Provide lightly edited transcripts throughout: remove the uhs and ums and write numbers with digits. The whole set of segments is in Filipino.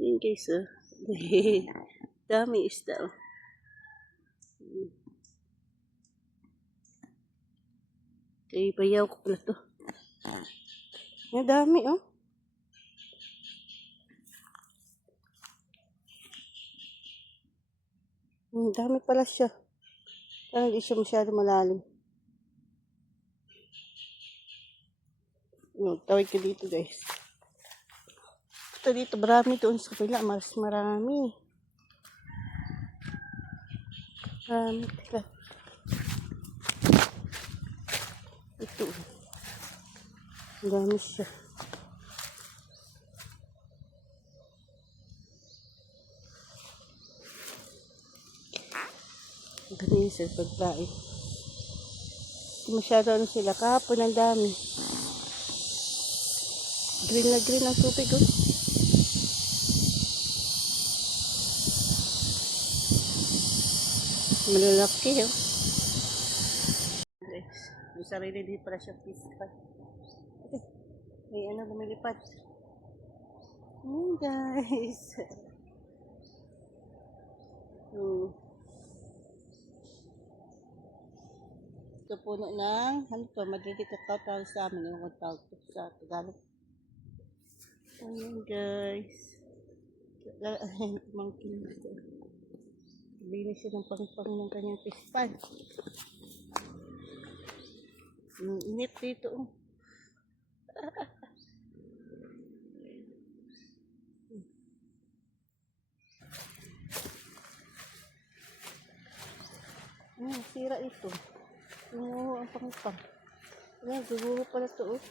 Yun guys, oh. Dami isda, oh. Kaya bayaw ko pala to. Ang dami, oh. Ang dami pala siya. Parang hindi siya masyado malalim. Tawid ko dito, guys. Ito dito, marami doon sa kabila. Mas marami. Marami pala. Ito. Ang dami siya. Ganyan sila pagkain. Masyado ano sila. Kahapon ang dami. Green na green ang tubig, oh. Malalaki, oh. Guys, yung sarili din pala siya fish-pan. Okay. May ano, lumilipad. Guys. Ito puno ng, ano to, madali tawag sa amin, yung tawag sa Tagalog. Ayan guys. Monkey. Linis siya ng pang-pang ng kanyang fish-pan. Init dito, oh. Sira ito. Ang pang-pang. Ayan, guguho pala ito, oh.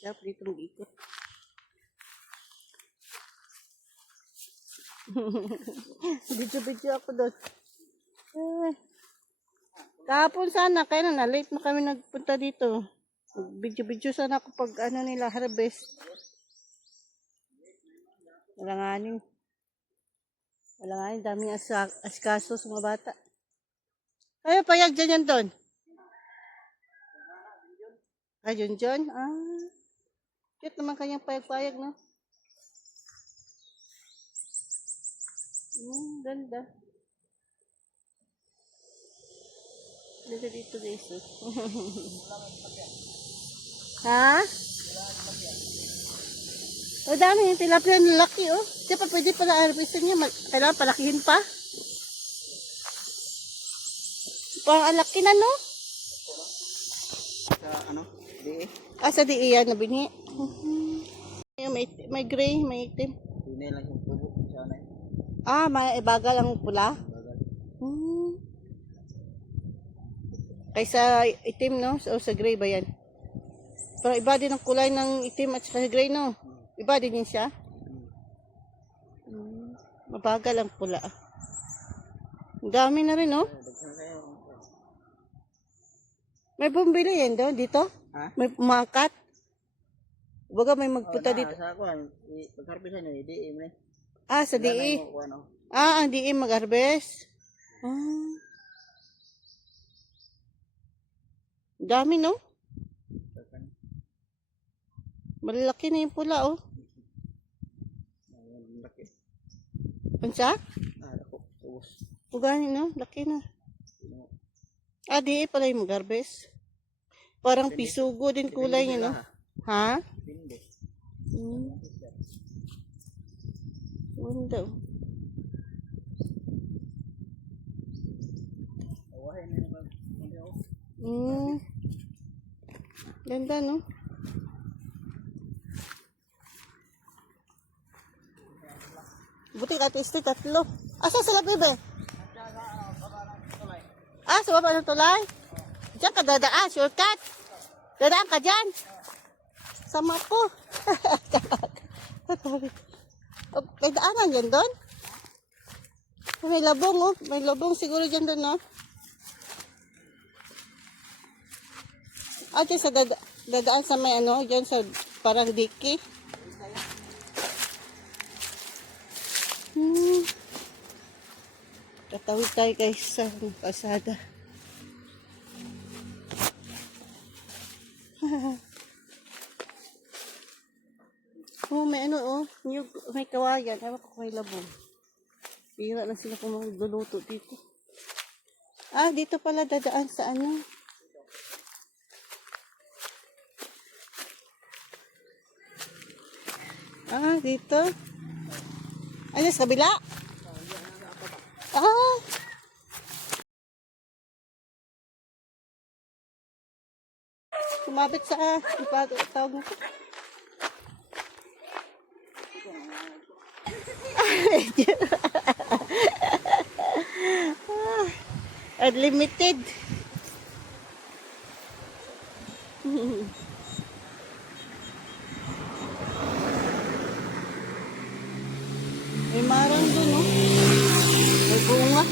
Dapat dito mag-ikot. Video-video ako doon. Kahapon sana, kaya na late na kami nagpunta dito. Video-video sana ako pag ano nila, harvest. Walanganin, daming askaso sa mga bata. Ay, payag dyan yan doon. Ay, dyan. Cute naman kanyang payag-payag, no? Ganda. Ganda dito, guys. Ha? O, dami yung tilapia na laki, oh. Di pa pwede pala harvestin niya. Kailangan palakihin pa. Parang alaki na, no? Sa ano? DE? Sa DE yan, nabini. May gray, may itim. Hindi lang yung tubo. Sana May bagal ang pula. bagal. Kaysa itim, no? O sa gray ba yan? Pero iba din ang kulay ng itim at sa gray, no? Iba din yun siya. Mabagal ang pula. Ang dami na rin, no? May bumili yan doon, dito? Ha? May umakat. Baga may magpunta dito. Sa ako, pag-harvestan nyo, DE mo Sa DE. ano? Ang DE mag-harvest. Dami, no? Malaki na yung pula, oh. Laki. Pansa? Lako. Ubus. Ugani, no? Laki na. DE pala yung mag-harvest. Parang pisugo din kulay niya, no? Ha? Hindi. Ganda, oh. Ganda, no? Buti ka testi tatlo. Asa sila, bebe? Sa baba ng tulay? Diyan ka dadaan, shortcut. Dadaan ka dyan. Sama po. May daanan dyan doon? May labong, oh. May labong siguro dyan doon, no? Dyan sa dadaan sa may ano, dyan sa parang diki. Tawid tayo guys sa kalsada. Oh, may ano oh, may kawayan. Ewan ko kung may labong. Bira na sila kung magluluto dito. Ah, dito pala dadaan sa ano. Ah, dito. Ano, sa kabila? Ah. Sumabit sa, tawag mo ko. Unlimited. May marang doon, no? May bunga.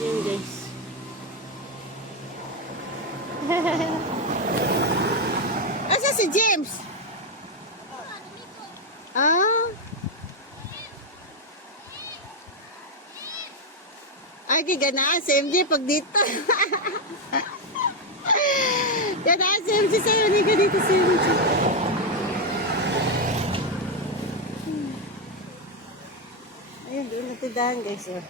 Yan, guys. Asa si James? Ah. Ay, di ganaan si MJ pag dito. Ganaan si MJ sa'yo. Hindi ka dito si MJ. Ayun, doon na tindahan guys. Oh.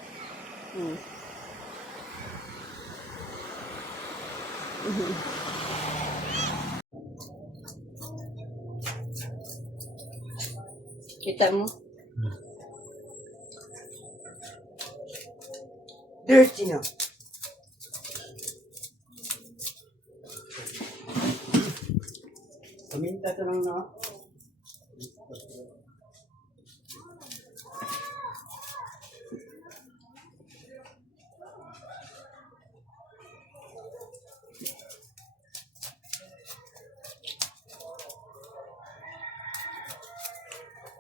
Kita mo? Dirty na. Paminta ito lang na.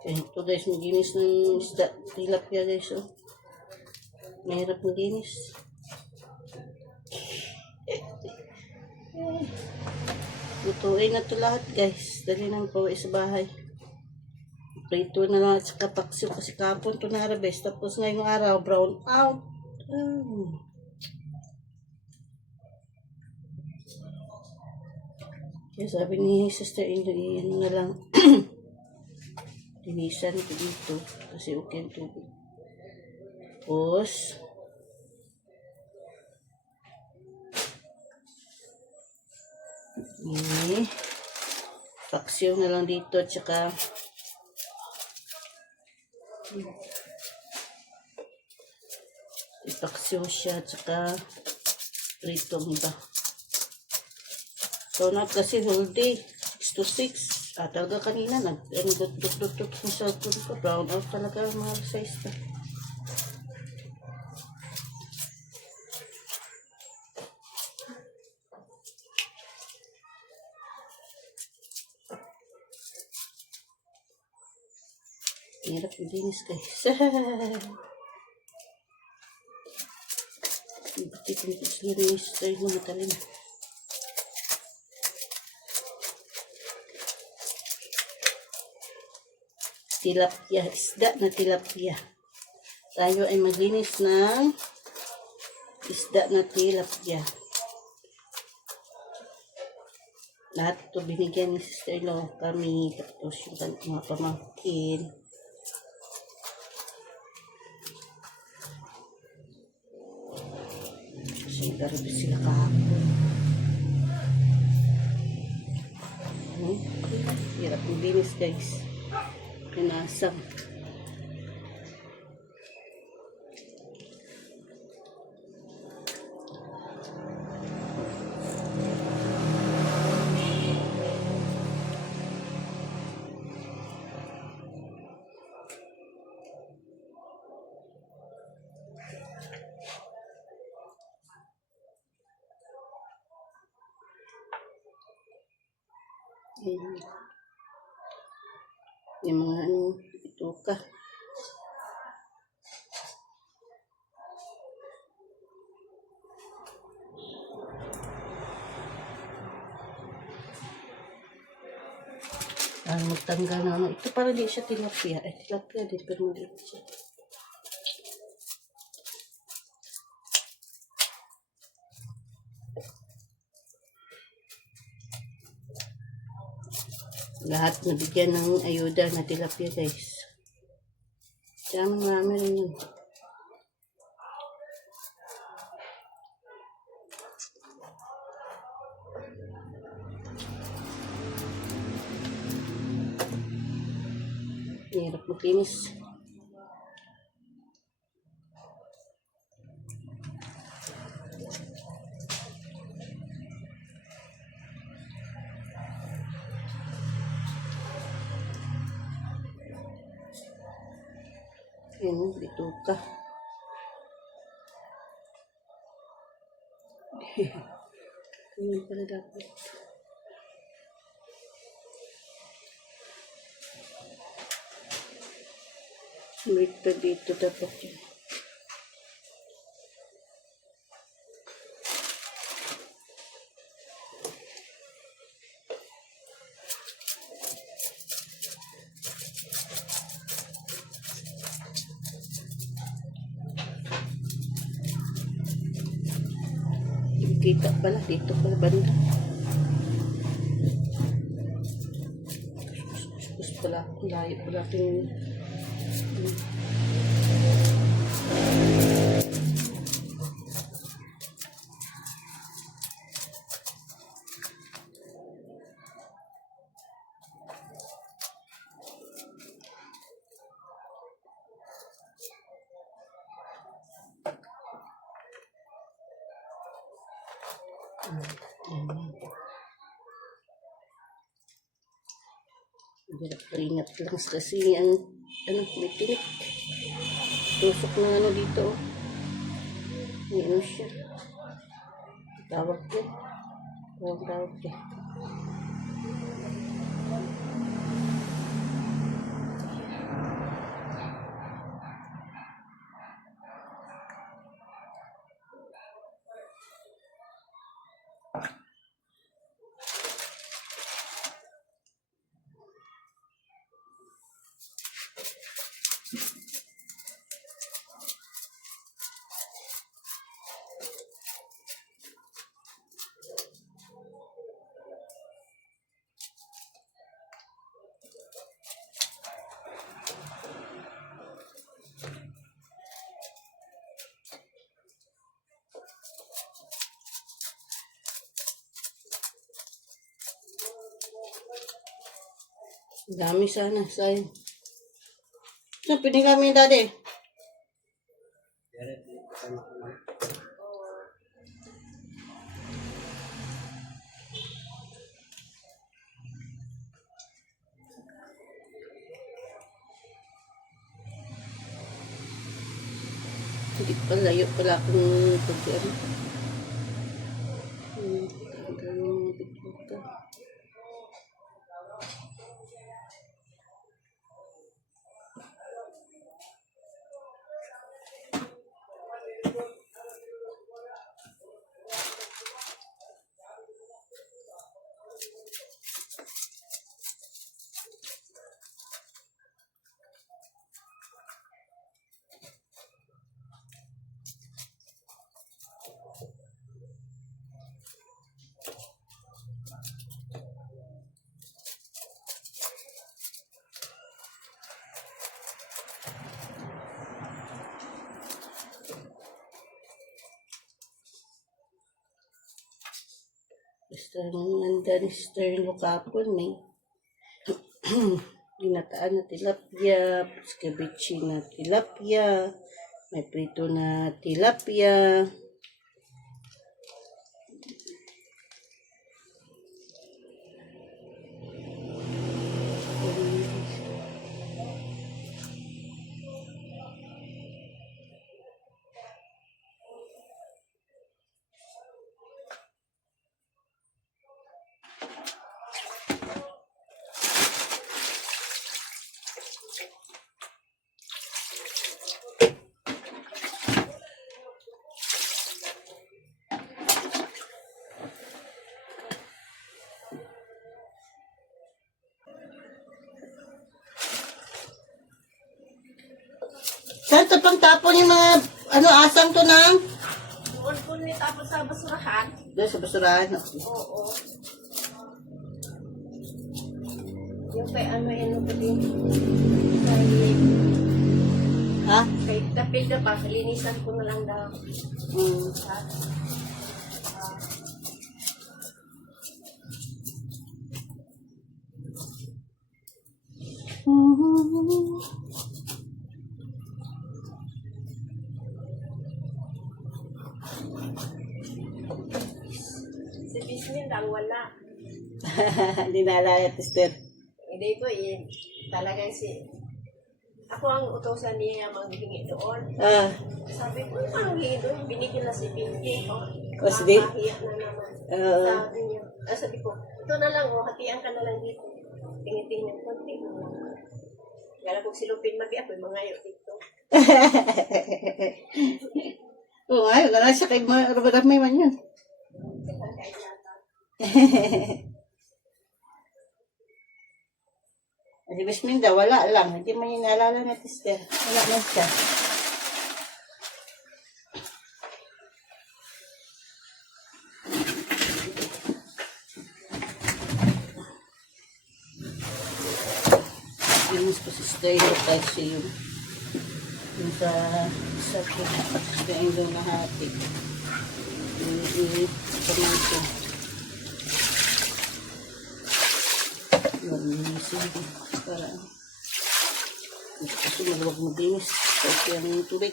Ito guys, maginis ng isda. Tilapia guys, oh. Mahirap maginis. Lutuin na ito lahat guys. Dali nang pauwi sa bahay. Prito na lang at saka paksiw kasi kapon ito na harvest. Tapos ngayong araw, brown out. Kaya sabi ni Sister Indo, ano na lang. Linisan ko dito kasi okay ang tubig. Tapos ini paksiw na lang dito at saka ipaksiw siya at saka prito ang iba. So not kasi whole day 6 to 6. Talaga kanina nag-dot kung sa ko. Brown out talaga ang mga size na. Hirap yung dinis guys. Bakit yung dinis tayo mo matalim. Tilapia, isda na tilapia. Tayo ay maglinis ng isda na tilapia. Lahat ito binigyan ni Sister Lo kami, tapos yung mga pamangkin. Kasi nagkaroon sila kahapon. Hirap yung dinis guys. Pinasang. Yung mga ano, ito ka. Magtanggal na ano. Ito para di siya tilapia. Tilapia din pero maliit siya. Lahat nabigyan ng ayuda na tilapia, guys. Kaya marami rin yun. Hirap makinis. Yan, dito ka. Ganyan pala dapat. Dito dapat yun. Kita pala, dito pala banda. Kuskus pala, layo pala aking ingat lang kasi ang may tinik. Tusok na dito. May siya. Tawag yan. Tawag yan. Dami sana, sayang. Saan pinigami yung daddy? Hindi pa layo pala akong pagyan. Ang daming bituka. Basta nandun sterlo kapon may ginataan na tilapia, scabeche na tilapia, may prito na tilapia. Saan ito pang tapon yung mga asang to nang? Doon po tapos sa basurahan. Doon sa basurahan. Oo. Yung kay ano yun ko din. Kay, Ha? kay tapig na pa, linisan ko na lang daw. Mm. Ha? Si Bismin lang wala. Hindi naalala, sister. Hindi ko eh. Talagang si... Ako ang utosan niya maghingi doon. Ah, Sabi ko, anong hingi doon? Binigyan na si Pinky. O, si Dave? Makahiya na naman. Oo. Sabi niya. Sabi ko, ito na lang, hatian ka na lang dito. Tingin-tingin, konti mo lang. Kala ko silupin mati ako, yung mga yun dito. oo nga, wala siya kay May man yun. Si Bisminda, wala lang. Hindi man yung naalala na sister. Wala na siya. Linis ko si Stereo Calcium. Yung sa kain daw na hati. Yung tomato. Yung linisin ko. Para kasi maluwag maglinis. Kasi ang tubig.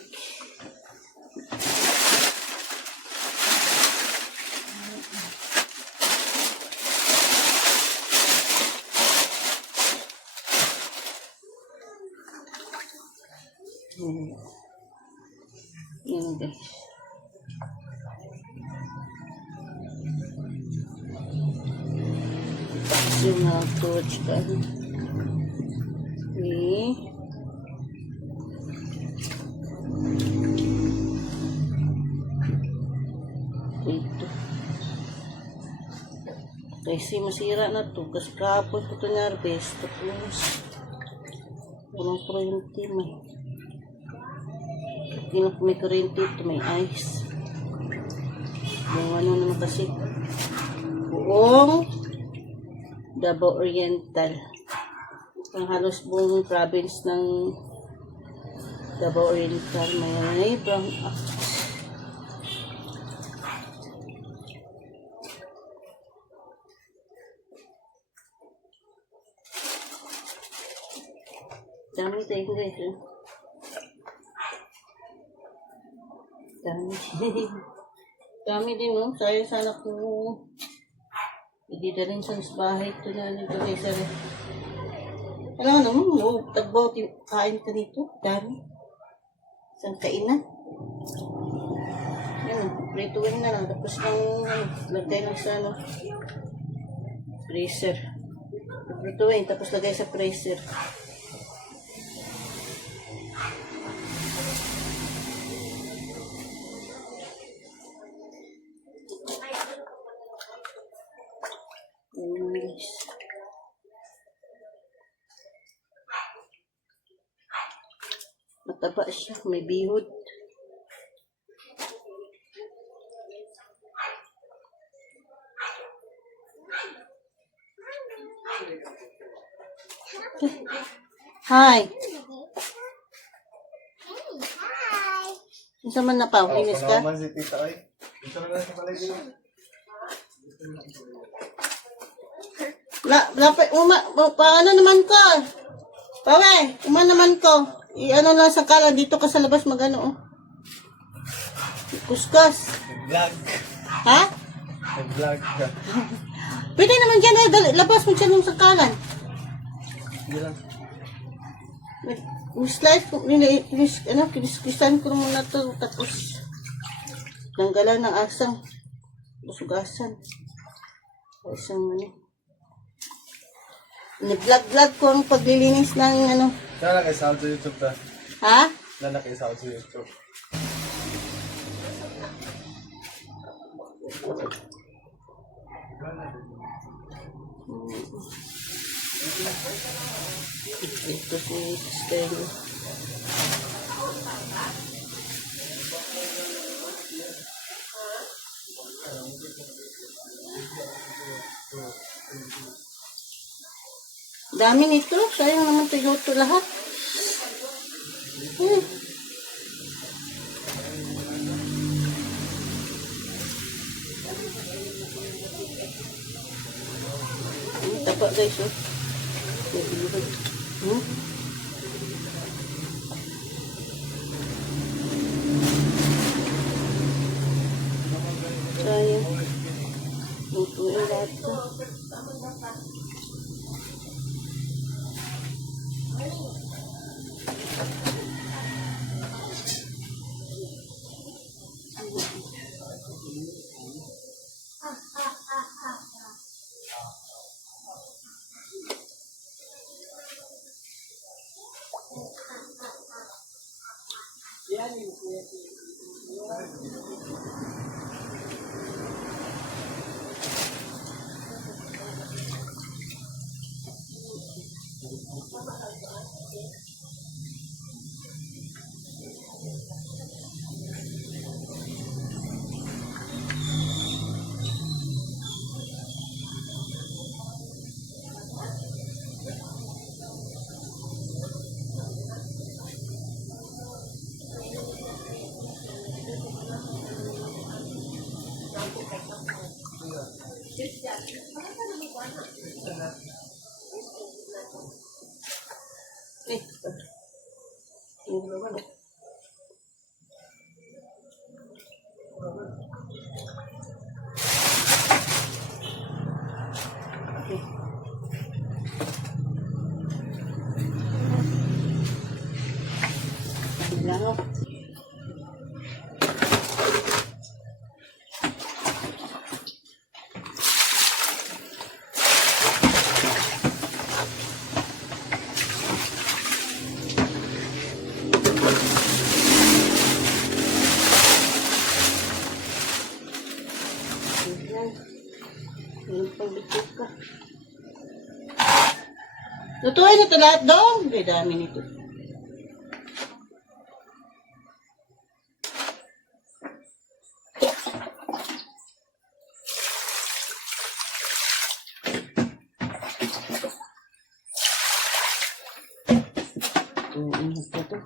Yan guys. Tapos yung torch ka. Ito. Kasi masira na to. Kasi kahapon ko ito na-harvest. Tapos walang kuryente may. May kuryente ito. May ice. Yung ano naman kasi buong Davao Oriental. Ang halos buong province ng Davao Oriental may brown ox. Dami tayo guys. Dami. Dami din no. Sayang sana kung hindi na rin sa bahay ito na nito kay Sir. Alam mo naman, no, tagbaw, kain ka dito. Dami. Isang kainan. Yan, prituin na lang. Tapos lagay lang sa freezer. Prituin, tapos lagay sa freezer. Mataba siya, may bihod. Hi. Isa man na pa, linis ka? Naman si tita ay. Dito na lang sa palagi. Paano naman ko? Pawe, naman ko. I-ano lang sa kalan, dito ka sa labas magano oh. Kuskas. Vlog. Ha? Vlog ka. Pwede naman dyan, labas mo dyan sa kalan. Hindi lang. Slice ko, kiniskisan ko muna to, tapos tanggalan ng asang, busugasan. Asang Nag-vlog ko ang paglilinis ng Sana kay sa YouTube ta. Ha? Sana kay sa YouTube. Ito si Stella. Dami nito. Sayang naman ito iluto lahat. Hmm. Tapa guys, oh. Hmm? Sayang. Lutuin lahat ko. Yung naman eh. Lang oh. Lutuin na ito lahat doon. Ay, dami nito. Ito.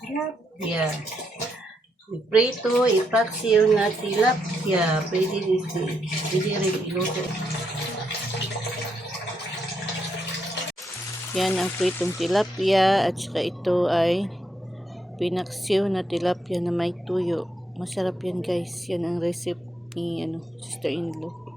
Tilapia. Iprito, ipaksiw na tilapia. Pwede rin iluto. Yan ang pritong tilapia at saka ito ay pinaksiw na tilapia na may tuyo. Masarap yan guys. Yan ang recipe ni sister-in-law.